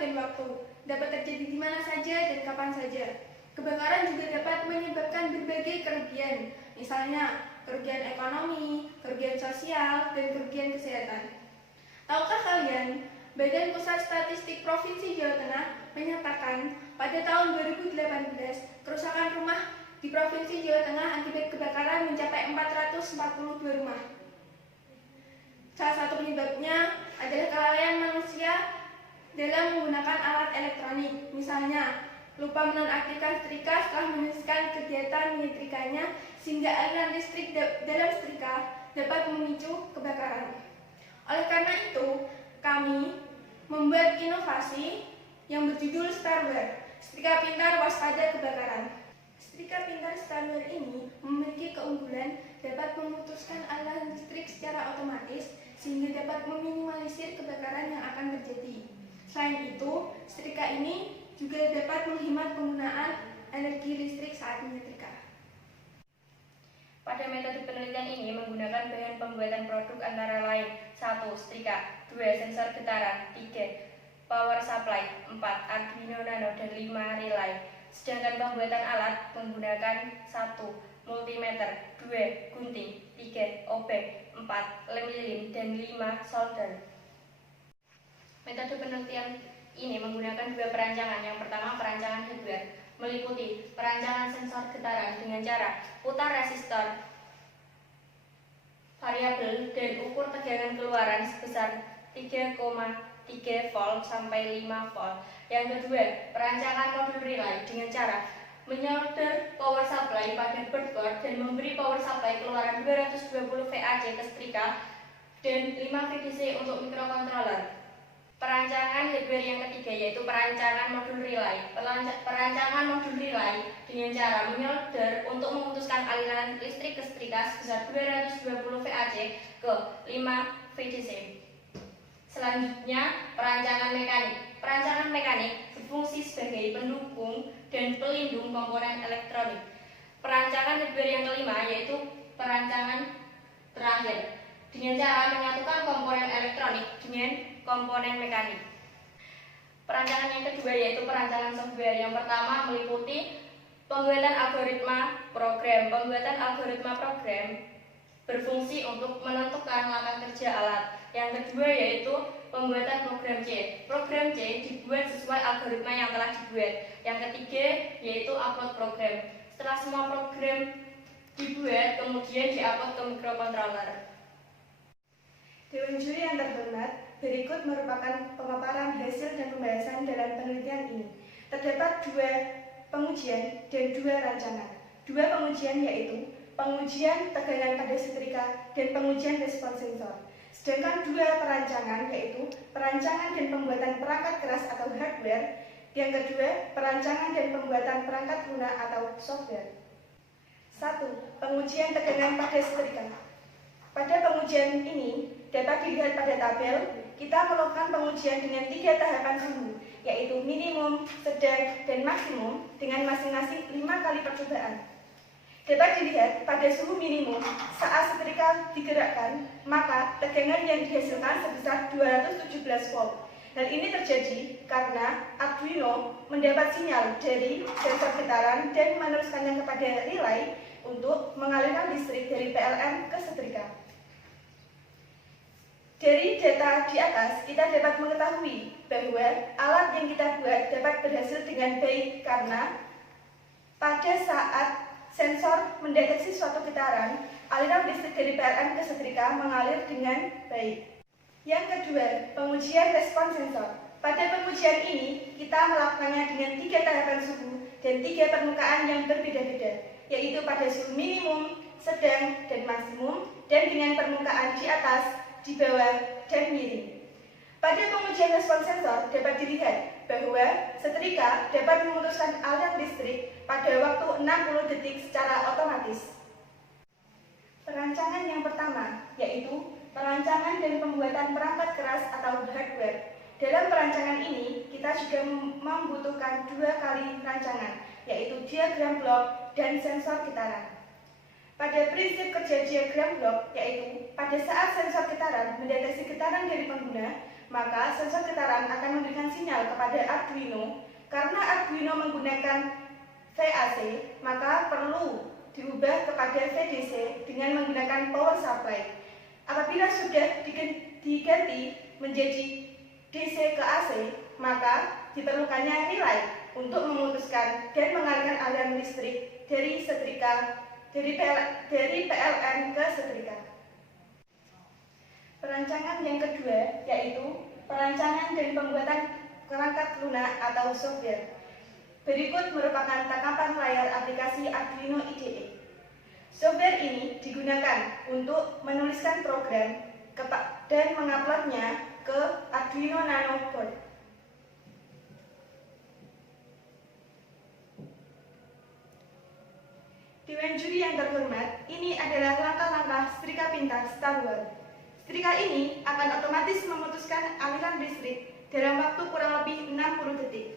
dan waktu, dapat terjadi di mana saja dan kapan saja. Kebakaran juga dapat menyebabkan berbagai kerugian, misalnya kerugian ekonomi, kerugian sosial, dan kerugian kesehatan. Tahukah kalian, Badan Pusat Statistik Provinsi Jawa Tengah menyatakan pada tahun 2018 kerusakan rumah di Provinsi Jawa Tengah akibat kebakaran mencapai 442 rumah. Salah satu penyebabnya adalah kelalaian manusia dalam menggunakan alat elektronik, misalnya lupa menonaktifkan setrika setelah menyelesaikan kegiatan menyetrikanya, sehingga aliran listrik dalam setrika dapat memicu kebakaran. Oleh karena itu, kami membuat inovasi yang berjudul Starware, setrika pintar waspada kebakaran. Setrika pintar Starware ini memiliki keunggulan dapat memutuskan aliran listrik secara otomatis sehingga dapat meminimalisir kebakaran yang akan terjadi. Selain itu, setrika ini juga dapat menghemat penggunaan energi listrik saat menyetrika. Pada metode penelitian ini menggunakan bahan pembuatan produk antara lain 1. Setrika, 2. Sensor getaran, 3. Power supply, 4. Arduino Nano, dan 5. Relay. Sedangkan pembuatan alat menggunakan 1. Multimeter, 2. Gunting, 3. obeng, 4. lem lilin, dan 5. solder. Metode penelitian ini menggunakan dua perancangan. Yang pertama, perancangan hardware, meliputi perancangan sensor getaran dengan cara putar resistor variabel dan ukur tegangan keluaran sebesar 3,3 volt sampai 5 volt. Yang kedua, perancangan modul relay dengan cara menyolder power supply pada breadboard dan memberi power supply keluaran 220 VAC ke setrika dan 5 VDC untuk microcontroller. Perancangan hardware yang ketiga yaitu perancangan modul relay. Perancangan modul relay dengan cara menyolder untuk memutuskan aliran listrik ke setrika sebesar 220 VAC ke 5 VDC. Selanjutnya, perancangan mekanik. Perancangan mekanik berfungsi sebagai pendukung dan pelindung komponen elektronik. Perancangan hardware yang kelima yaitu perancangan terakhir dengan cara menyatukan komponen elektronik dengan komponen mekanik. Perancangan yang kedua yaitu perancangan software. Yang pertama meliputi pembuatan algoritma program. Pembuatan algoritma program berfungsi untuk menentukan langkah kerja alat. Yang kedua yaitu pembuatan program C. Program C dibuat sesuai algoritma yang telah dibuat. Yang ketiga yaitu upload program. Setelah semua program dibuat, kemudian diupload ke microcontroller. Dewan juri yang terhormat, berikut merupakan pemaparan hasil dan pembahasan dalam penelitian ini. Terdapat 2 pengujian dan 2 rancangan. 2 pengujian yaitu pengujian tegangan pada setrika dan pengujian respons sensor. Sedangkan 2 perancangan yaitu perancangan dan pembuatan perangkat keras atau hardware. Yang kedua, perancangan dan pembuatan perangkat lunak atau software. 1. Pengujian tegangan pada setrika. Pada pengujian ini dapat dilihat pada tabel, kita melakukan pengujian dengan 3 tahapan suhu, yaitu minimum, sedang, dan maksimum dengan masing-masing 5 kali percobaan. Dapat dilihat pada suhu minimum, saat setrika digerakkan, maka tegangan yang dihasilkan sebesar 217 volt. Hal ini terjadi karena Arduino mendapat sinyal dari sensor getaran dan meneruskannya kepada relay untuk mengalirkan listrik dari PLN ke setrika. Dari data di atas, kita dapat mengetahui bahwa alat yang kita buat dapat berhasil dengan baik karena pada saat sensor mendeteksi suatu getaran, aliran listrik dari PLN ke setrika mengalir dengan baik. Yang kedua, pengujian respons sensor. Pada pengujian ini, kita melakukannya dengan 3 tahapan suhu dan 3 permukaan yang berbeda-beda, yaitu pada suhu minimum, sedang, dan maksimum, dan dengan permukaan di atas, di bawah, dan miring. Pada pengujian respons sensor dapat dilihat bahwa setrika dapat memutuskan aliran listrik pada waktu 60 detik secara otomatis. Perancangan yang pertama yaitu perancangan dan pembuatan perangkat keras atau hardware. Dalam perancangan ini kita juga membutuhkan 2 kali rancangan, yaitu diagram blok dan sensor getaran. Pada prinsip kerja diagram blok, yaitu pada saat sensor getaran mendeteksi getaran dari pengguna, maka sensor getaran akan memberikan sinyal kepada Arduino. Karena Arduino menggunakan VAC, maka perlu diubah kepada VDC dengan menggunakan power supply. Apabila sudah diganti menjadi DC ke AC, maka diperlukannya relay untuk memutuskan dan mengalirkan aliran listrik dari PLN ke setrika. Perancangan yang kedua yaitu perancangan dan pembuatan perangkat lunak atau software. Berikut merupakan tangkapan layar aplikasi Arduino IDE. Software ini digunakan untuk menuliskan program dan menguploadnya ke Arduino Nano Board. Dewan juri yang terhormat, ini adalah langkah-langkah setrika pintar Star Wars. Setrika ini akan otomatis memutuskan aliran listrik dalam waktu kurang lebih 60 detik.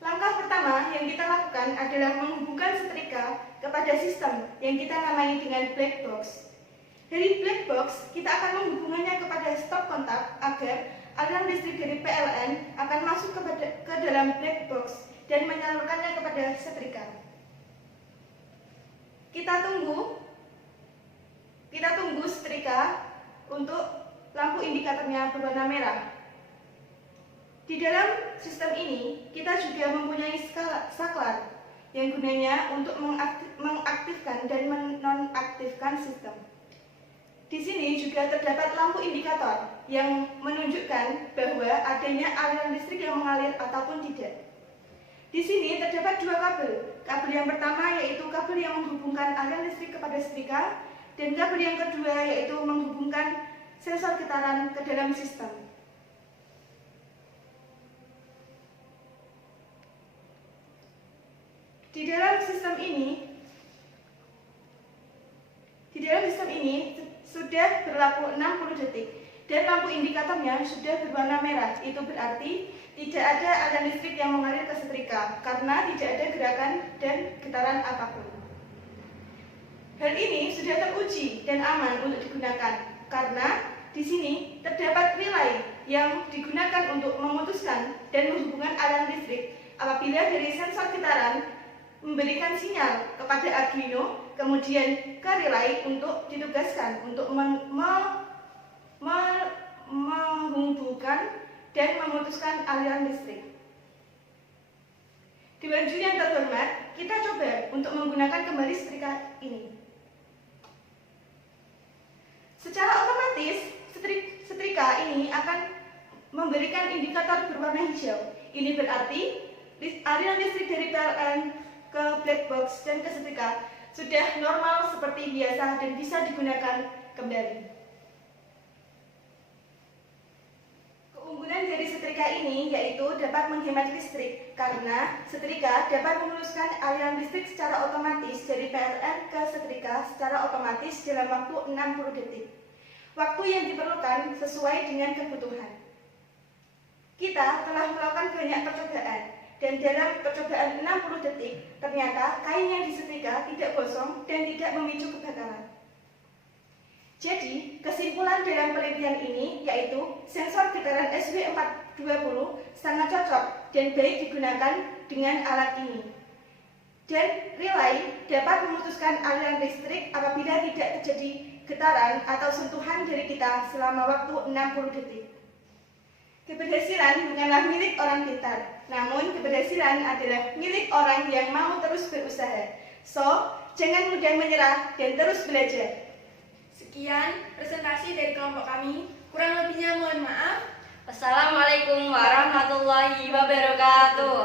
Langkah pertama yang kita lakukan adalah menghubungkan setrika kepada sistem yang kita namai dengan black box. Dari black box, kita akan menghubungannya kepada stop kontak agar aliran listrik dari PLN akan masuk ke dalam black box dan menyalurkannya kepada setrika. Kita tunggu setrika untuk lampu indikatornya berwarna merah. Di dalam sistem ini, kita juga mempunyai saklar yang gunanya untuk mengaktifkan dan menonaktifkan sistem. Di sini juga terdapat lampu indikator yang menunjukkan bahwa adanya aliran listrik yang mengalir ataupun tidak. Di sini terdapat dua kabel. Kabel yang pertama yaitu kabel yang menghubungkan aliran listrik kepada setrika, dan kabel yang kedua yaitu menghubungkan sensor getaran ke dalam sistem. Di dalam sistem ini sudah berlaku 60 detik dan lampu indikatornya sudah berwarna merah. Itu berarti tidak ada aliran listrik yang mengalir ke setrika karena tidak ada gerakan dan getaran apapun. Hal ini sudah teruji dan aman untuk digunakan karena di sini terdapat relay yang digunakan untuk memutuskan dan menghubungkan aliran listrik apabila dari sensor getaran memberikan sinyal kepada Arduino, kemudian ke relay untuk ditugaskan untuk menghubungkan dan memutuskan aliran listrik. Dewan juri yang terhormat, kita coba untuk menggunakan kembali setrika ini. Secara otomatis, setrika ini akan memberikan indikator berwarna hijau. Ini berarti aliran listrik dari PLN ke black box dan ke setrika sudah normal seperti biasa dan bisa digunakan kembali. Keunggulan dari setrika ini yaitu dapat menghemat listrik karena setrika dapat memuluskan aliran listrik secara otomatis dari PLN ke setrika secara otomatis dalam waktu 60 detik. Waktu yang diperlukan sesuai dengan kebutuhan. Kita telah melakukan banyak percobaan dan dalam percobaan 60 detik ternyata kain yang disetrika tidak gosong dan tidak memicu kebakaran. Jadi, kesimpulan dalam penelitian ini yaitu sensor getaran SW420 sangat cocok dan baik digunakan dengan alat ini. Dan relay dapat memutuskan aliran listrik apabila tidak terjadi getaran atau sentuhan dari kita selama waktu 60 detik. Keberhasilan bukanlah milik orang pintar, namun keberhasilan adalah milik orang yang mau terus berusaha. So, jangan mudah menyerah dan terus belajar. Sekian presentasi dari kelompok kami. Kurang lebihnya mohon maaf. Wassalamualaikum warahmatullahi wabarakatuh.